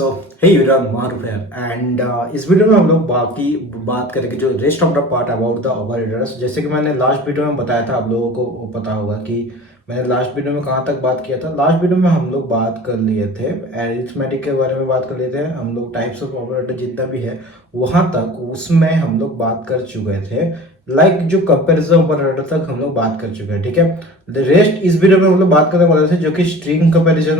सो hey everyone, मारूफ है and इस video में हम लोग बाकी बात करेंगे जो rest of the part about the operators. जैसे कि मैंने लास्ट वीडियो में बताया था, आप लोगों को पता होगा कि मैंने लास्ट वीडियो में कहाँ तक बात किया था। लास्ट वीडियो में हम लोग बात कर लिए थे एरिथमेटिक के बारे में, बात कर लिए थे हम लोग, टाइप्स ऑफ ऑपरेटर जितना भी है वहाँ तक उसमें हम लोग बात कर चुके थे। जो कंपेरिजन ऑपरेटर तक हम लोग बात कर चुके हैं, ठीक है। रेस्ट इस वीडियो में हम लोग बात करने वाले थे जो कि स्ट्रिंग कंपेरिजन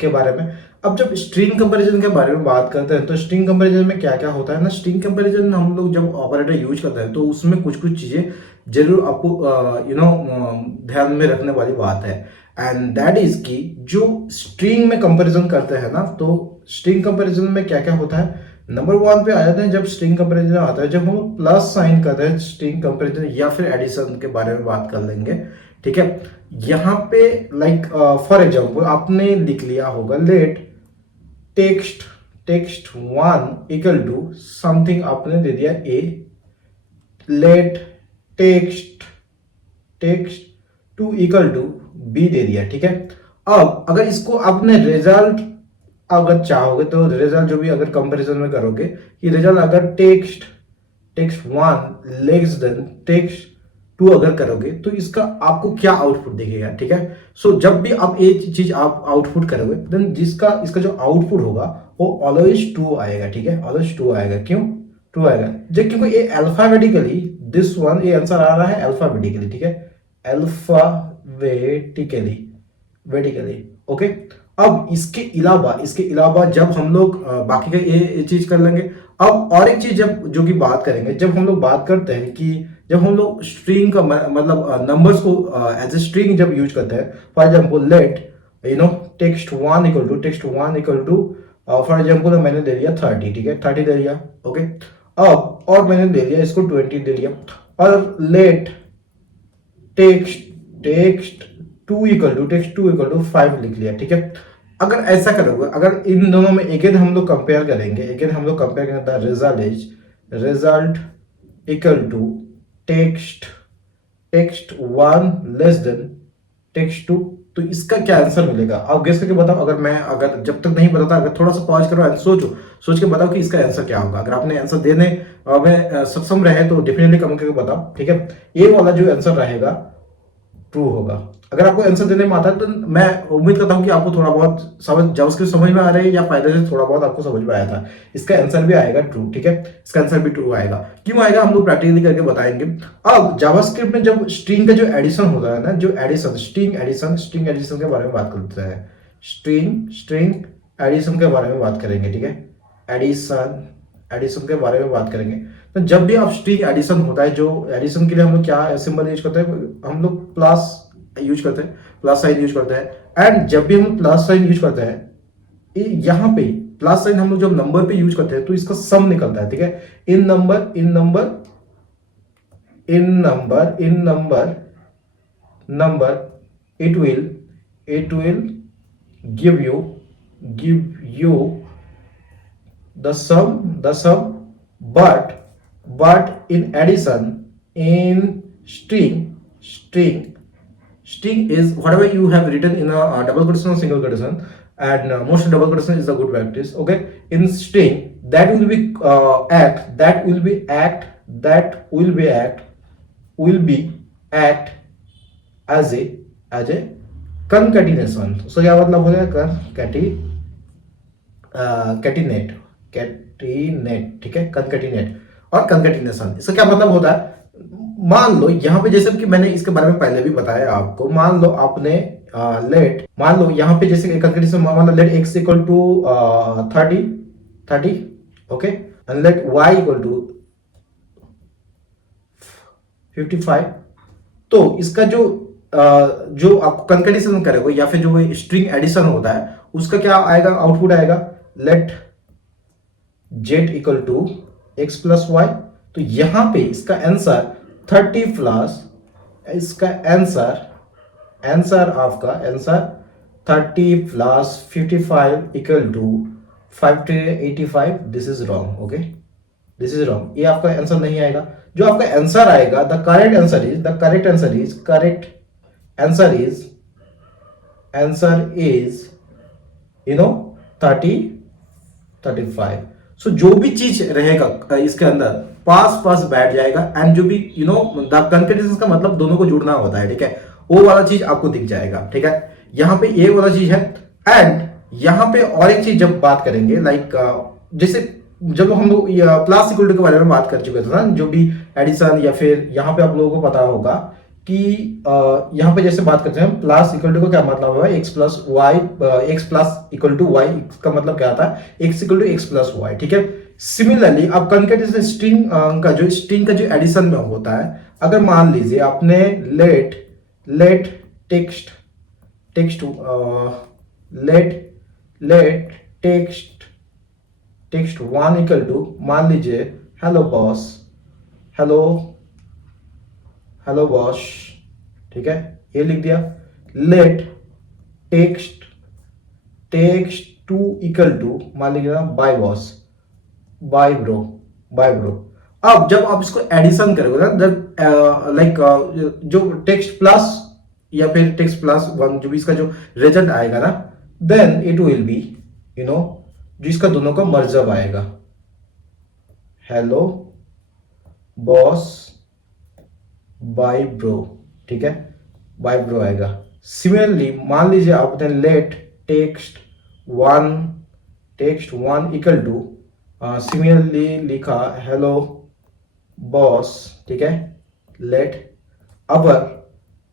के बारे में। अब जब स्ट्रिंग कंपैरिजन के बारे में बात करते हैं तो स्ट्रिंग कंपैरिजन में क्या क्या होता है ना, स्ट्रिंग कंपैरिजन हम लोग जब ऑपरेटर यूज करते हैं तो उसमें कुछ कुछ चीजें जरूर आपको ध्यान में रखने वाली बात है। एंड दैट इज कि जो स्ट्रिंग में कंपैरिजन करते हैं ना, तो स्ट्रिंग कंपैरिजन में क्या क्या होता है। नंबर वन पे आ जाते हैं जब स्ट्रिंग कंपैरिजन आता है, जब हम प्लस साइन करते हैं स्ट्रिंग कंपैरिजन या फिर एडिशन के बारे में बात कर लेंगे, ठीक है। यहाँ पे फॉर एग्जांपल आपने लिख लिया होगा let text one equal to something, आपने दे दिया A. Let text two equal to B दे दिया, ठीक है। अब अगर इसको आपने रिजल्ट अगर चाहोगे तो रिजल्ट जो भी अगर कंपैरिजन में करोगे कि रिजल्ट अगर text one less than text two अगर करोगे तो इसका आपको क्या आउटपुट दिखेगा, ठीक है। सो जब भी आप एक चीज आप आउटपुट करोगे देन इसका जो आउटपुट होगा वो ऑलवेज ट्रू आएगा, ठीक है। ऑलवेज ट्रू आएगा, क्यों ट्रू आएगा? जब क्योंकि ये अल्फाबेटिकली दिस वन ये आंसर आ रहा है अल्फाबेटिकली, ठीक है। Alphabetically vertically, okay. अब इसके अलावा जब हम लोग बाकी का ये चीज कर लेंगे। अब और एक चीज जब जो कि बात करेंगे, जब हम लोग बात करते हैं कि जब हम लोग स्ट्रिंग का मतलब नंबर्स को एज ए स्ट्रिंग जब यूज करते हैं, for example let text one equal to for example मैंने दे दिया 30, ठीक है, 30 दे दिया, ओके। अब और मैंने दे दिया इसको 20 दे दिया, और let text two equal to 5 लिख लिया, ठीक है। अगर ऐसा करोगे, अगर इन दोनों में अगेन हम लोग कंपेयर करेंगे the result equal to text one less than text two, तो इसका क्या आंसर मिलेगा आप गेस करके बताओ। अगर जब तक नहीं बताता, अगर थोड़ा सा पॉज करो एंड सोच के बताओ कि इसका आंसर क्या होगा। अगर आपने आंसर देने में सक्षम रहे तो डेफिनेटली कमेंट करके बताओ, ठीक है। ये वाला जो आंसर रहेगा ट्रू होगा। अगर आपको आंसर देने में आता है तो मैं उम्मीद करता हूं कि आपको थोड़ा बहुत समझ में आ रहे हैं, या फायदे से थोड़ा बहुत आपको समझ में आया था। इसका आंसर भी आएगा ट्रू, ठीक है। इसका आंसर भी ट्रू आएगा। क्यों आएगा हम लोग प्रैक्टिकली करके बताएंगे। अब जावास्क्रिप्ट में जब स्ट्रिंग का जो एडिशन होता है ना, जो एडिशन स्ट्रिंग एडिशन के बारे में बात करते हैं, स्ट्रिंग एडिशन के बारे में बात करेंगे, ठीक है। एडिशन के बारे में बात करेंगे। तो जब भी आप स्ट्रिंग एडिशन होता है, जो एडिशन के लिए हम लोग क्या सिंबल यूज करते हैं, हम लोग प्लस यूज करते हैं, प्लस साइन यूज करते हैं। एंड जब भी हम प्लस साइन यूज करते हैं, यहाँ पे प्लस साइन हम लोग जब नंबर पे यूज करते हैं तो इसका सम निकलता है, ठीक है। In number it will give you the sum, but in addition, in string is whatever you have written in a double quotation or single quotation, and most double quotation is a good practice, okay. In string that will be act as a concatenation। so क्या मतलब हो गया catenate, ठीक है। Concatenate और concatenation, इसका क्या मतलब होता है। मान लो यहाँ पे, जैसे कि मैंने इसके बारे में पहले भी बताया आपको, मान लो आपने मान लो यहाँ पे जैसे कंकैटिनेशन, मान लो let x equal to 30, okay, and let y equal to 55। तो इसका जो आप कंकैटिनेशन करोगे या फिर जो स्ट्रिंग एडिशन होता है उसका क्या आएगा, आउटपुट आएगा let z equal to x plus Y. तो यहां पे इसका आंसर 30 प्लस, इसका आंसर आपका 30 plus 55 equal to 85। This is wrong, okay, this is wrong. ये आपका आंसर नहीं आएगा। जो आपका आंसर आएगा, the correct answer is 35 35। So जो भी चीज रहेगा इसके अंदर पास पास बैठ जाएगा, एंड जो भी द कंकेटेनेशन का मतलब दोनों को जुड़ना होता है, ठीक है, वो वाला चीज आपको दिख जाएगा, ठीक है। यहाँ पे ये वाला चीज है। एंड यहाँ पे और एक चीज जब बात करेंगे, लाइक जैसे जब हम लोग प्लस इक्वल टू के बारे में बात कर चुके थे ना, जो भी एडिशन, या फिर यहाँ पे आप लोगों को पता होगा कि यहाँ पे जैसे बात करते हैं प्लस इक्वल टू का क्या मतलब है, X plus Y, X plus equal to Y का मतलब क्या आता है, X equal to X plus Y, ठीक है। सिमिलरली अब कंकेटेनेशन स्ट्रिंग का जो एडिशन में होता है, अगर मान लीजिए आपने let let text text let let text one equal to, मान लीजिए hello boss, hello hello boss, ठीक है, ये लिख दिया। Let text text two equal to, मान लीजिए bye boss, bye bro, bye bro. अब जब आप इसको एडिशन करोगे ना, जब लाइक जो टेक्स्ट प्लस या फिर टेक्स्ट प्लस वन, जो भी इसका जो रिजल्ट आएगा ना, देन इट विल बी जो इसका दोनों का मर्जब आएगा, हेलो बॉस बाय ब्रो, ठीक है, बाय ब्रो आएगा। सिमिलरली मान लीजिए आपने let text one equal to, similarly लिखा हेलो बॉस, ठीक है, लेट अगर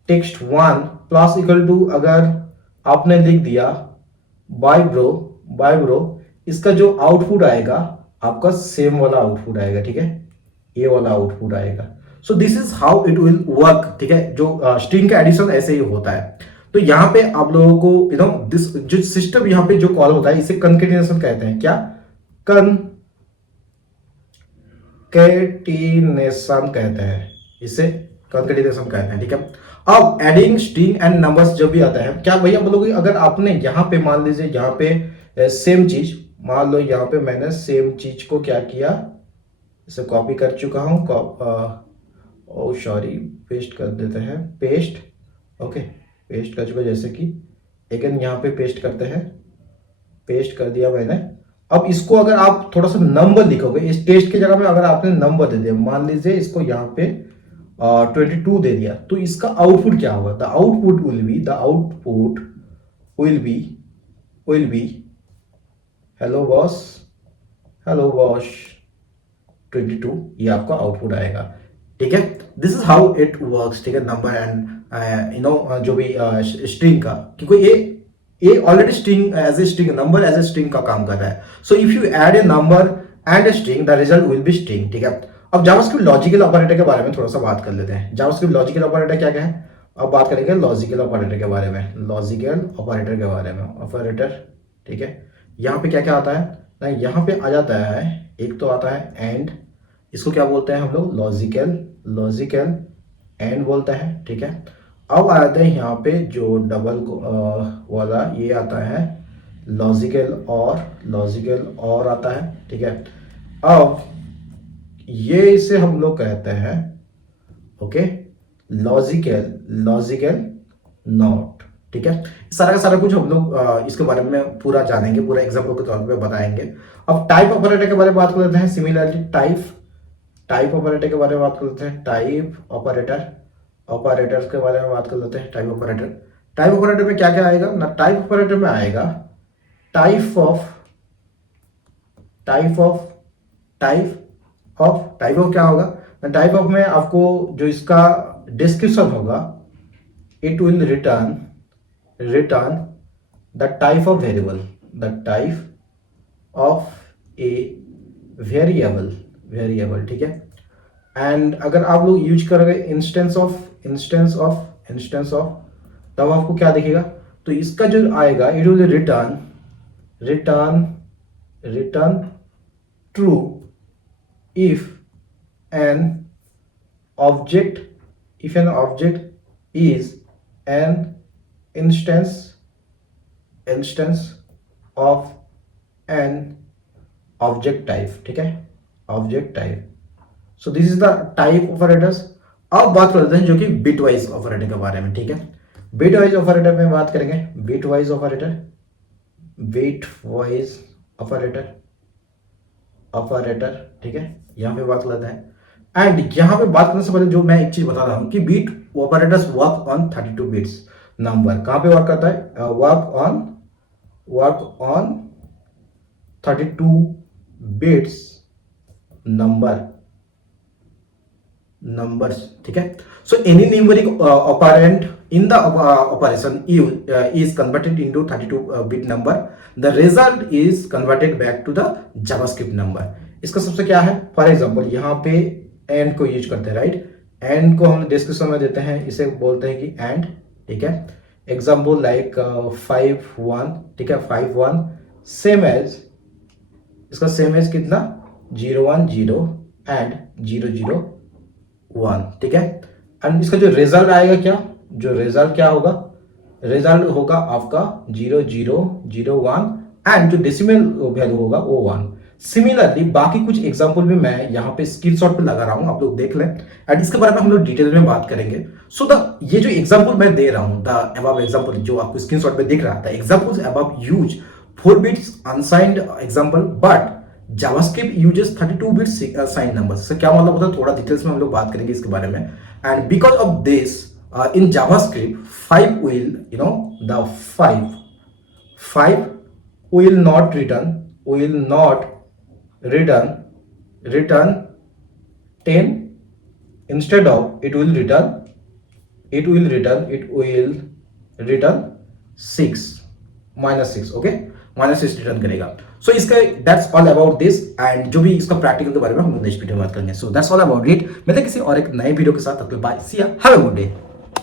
text one plus equal to अगर आपने लिख दिया बाय ब्रो, इसका जो आउटपुट आएगा आपका सेम वाला आउटपुट आएगा, ठीक है, ये वाला आउटपुट आएगा। So this is how it will work, ठीक है। जो स्ट्रिंग का एडिशन ऐसे ही होता है। तो यहाँ पे आप लोगों को दिस जो सिस्टम यहाँ पे जो कॉल होता है, इसे कंकेटिनेशन कहते हैं। क्या? कंकेटिनेशन कहते हैं, इसे कंकेटिनेशन कहते हैं, ठीक है। अब एडिंग स्ट्रिंग एंड नंबर्स जब भी आता है, क्या भैया बोलोगे, अगर आपने यहाँ पे मान लीजिए यहाँ पे सेम चीज, मान लो यहाँ पे मैंने सेम चीज को क्या किया, इसे कॉपी कर चुका हूं, ओ सॉरी, पेस्ट कर देते हैं, पेस्ट, ओके, पेस्ट कर चुका, जैसे कि अगेन यहाँ पे पेस्ट करते हैं, पेस्ट कर दिया मैंने। अब इसको अगर आप थोड़ा सा नंबर लिखोगे, इस टेस्ट की जगह में अगर आपने नंबर दे दिया, मान लीजिए इसको यहाँ पे 22 दे दिया, तो इसका आउटपुट क्या होगा? The output will be hello boss 22, ये आपका आउटपुट आएगा, ठीक है। This is how it works, ठीक है, नंबर एंड जो भी स्ट्रिंग का, क्योंकि ये already string as a string, number as a string का काम कर रहा है। So if you add a number and a string, the result will be string, ठीक है। अब जावास्क्रिप्ट लॉजिकल ऑपरेटर के बारे में थोड़ा सा बात कर लेते हैं। जावास्क्रिप्ट लॉजिकल ऑपरेटर क्या क्या है, अब बात करेंगे लॉजिकल ऑपरेटर के बारे में, ऑपरेटर, ठीक है। यहाँ पे क्या क्या आता है ना, यहाँ पे आ जाता है, एक तो आता है एंड, इसको क्या बोलते हैं हम लोग, लॉजिकल एंड बोलते हैं, ठीक है। अब आ जाते हैं यहाँ पे जो डबल वाला, ये आता है लॉजिकल और आता है, ठीक है। अब ये इसे हम लोग कहते हैं, ओके, लॉजिकल नॉट, ठीक है। सारा का सारा कुछ हम लोग इसके बारे में पूरा जानेंगे, पूरा एग्जांपल के तौर पे बताएंगे। अब टाइप ऑपरेटर के बारे में बात कर लेते हैं। सिमिलरली टाइप ऑपरेटर के बारे में बात कर लेते हैं। टाइप ऑपरेटर्स के बारे में बात कर लेते हैं। टाइप ऑपरेटर में क्या क्या आएगा ना, टाइप ऑपरेटर में आएगा टाइप ऑफ क्या होगा, टाइप ऑफ में आपको जो इसका डिस्क्रिप्शन होगा, it will return the type of a variable, ठीक है। एंड अगर आप लोग यूज करोगे इंस्टेंस ऑफ, तब आपको क्या दिखेगा, तो इसका जो आएगा, it will return true if an object is an instance of an object type, ठीक है, object type. So this is the type operators. अब बात करते हैं जो कि बिट वाइज ऑपरेटर के बारे में, ठीक है। बिट वाइज ऑपरेटर में बात करेंगे, बिट वाइज ऑपरेटर, ऑपरेटर, ठीक है, यहाँ पे बात कर लेते हैं। एंड यहाँ पे बात करने से पहले जो मैं एक चीज बता रहा हूँ कि bit operators work on 32 bits number. कहाँ पे वर्क करता है? वर्क ऑन 32 बिट्स numbers, ठीक है। So any numeric operand in the operation is converted into 32 bit number. The result is converted back to the JavaScript number. इसका सबसे क्या है? फॉर एग्जाम्पल यहाँ पे एंड को यूज करते हैं, राइट। एंड को हम डिस्क्रिप्शन में देते हैं, इसे बोलते हैं कि एंड, ठीक है। एग्जाम्पल लाइक 5 1, ठीक है, 5 1 सेम एज, इसका सेम एज कितना? 0 1 0 एंड 0 0 1, ठीक है। एंड इसका जो रिजल्ट आएगा, जो रिजल्ट क्या होगा? रिजल्ट होगा आपका 0 0 0 1 एंड जो डेसिमल वैल्यू होगा वो 1। सिमिलरली बाकी कुछ एग्जांपल भी मैं यहाँ पे स्क्रीनशॉट पे लगा रहा हूँ, आप लोग देख लें। एंड इसके बारे में हम लोग डिटेल में बात करेंगे। सो ये जो एग्जांपल मैं दे रहा हूँ, द अबव एग्जांपल जो आपको स्क्रीनशॉट पे दिख रहा था, examples above use 4 bits unsigned example, but JavaScript uses 32 bit signed numbers। so क्या मतलब होता है? थोड़ा डिटेल्स में हम लोग बात करेंगे इसके बारे में। And because of this in JavaScript 5 will, you know, the 5 will not return 10, instead of it will return 6 -6, okay, -6 return करेगा। सो इसका that's all about this. And जो भी इसका प्रैक्टिकल के बारे में हम नेक्स्ट वीडियो में बात करेंगे। So that's all about it. मिलते हैं किसी और एक नए वीडियो के साथ, तब तक बाय, सी या, हैव अ गुड डे।